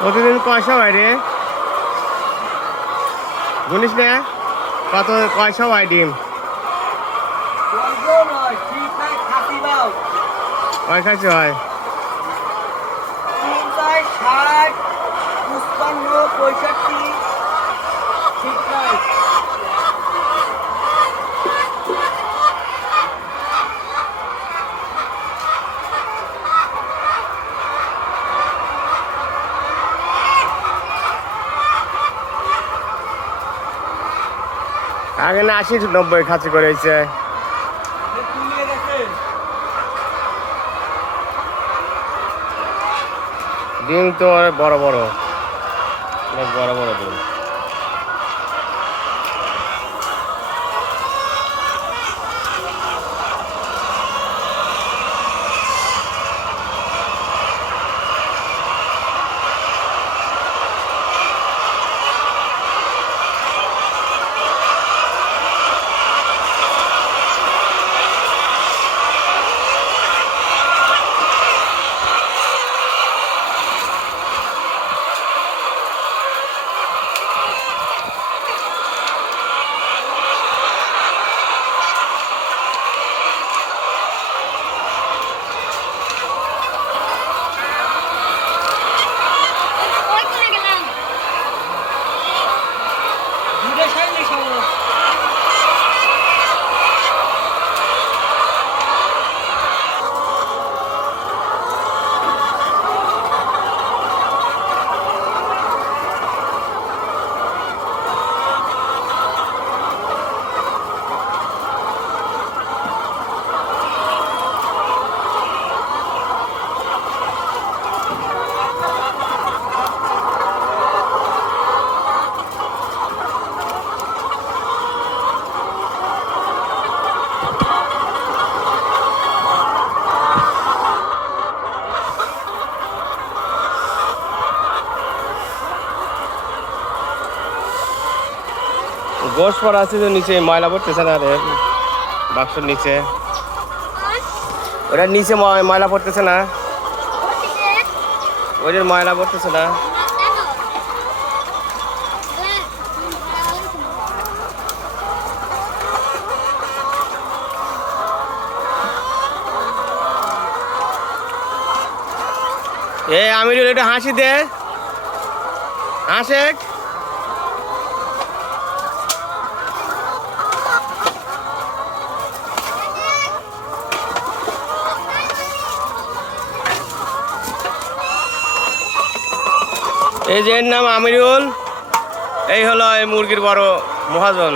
প্রতিদিন কয়শো হয় রে? গুনিস না কত কয়শো হয় ডিম? কয় খাইছি হয়? 60, 55, 65 ঠিক নাই। আগে না 80-90 খাসি করেছে। ডিম তো অনেক বড় বড়, অনেক বড় বড় ডিম। গোশ পড়া আছে তো নিচে, ময়লা পড়তেছে না রে বাক্সর নিচে? ওটার নিচে ময়লা পড়তেছে না? ওদের ময়লা পড়তেছে না? এ আমিরুল একটু হাসি দে, হাসে। এই যে এর নাম আমিরুল, এই হলো এই মুরগির বড় মহাজন।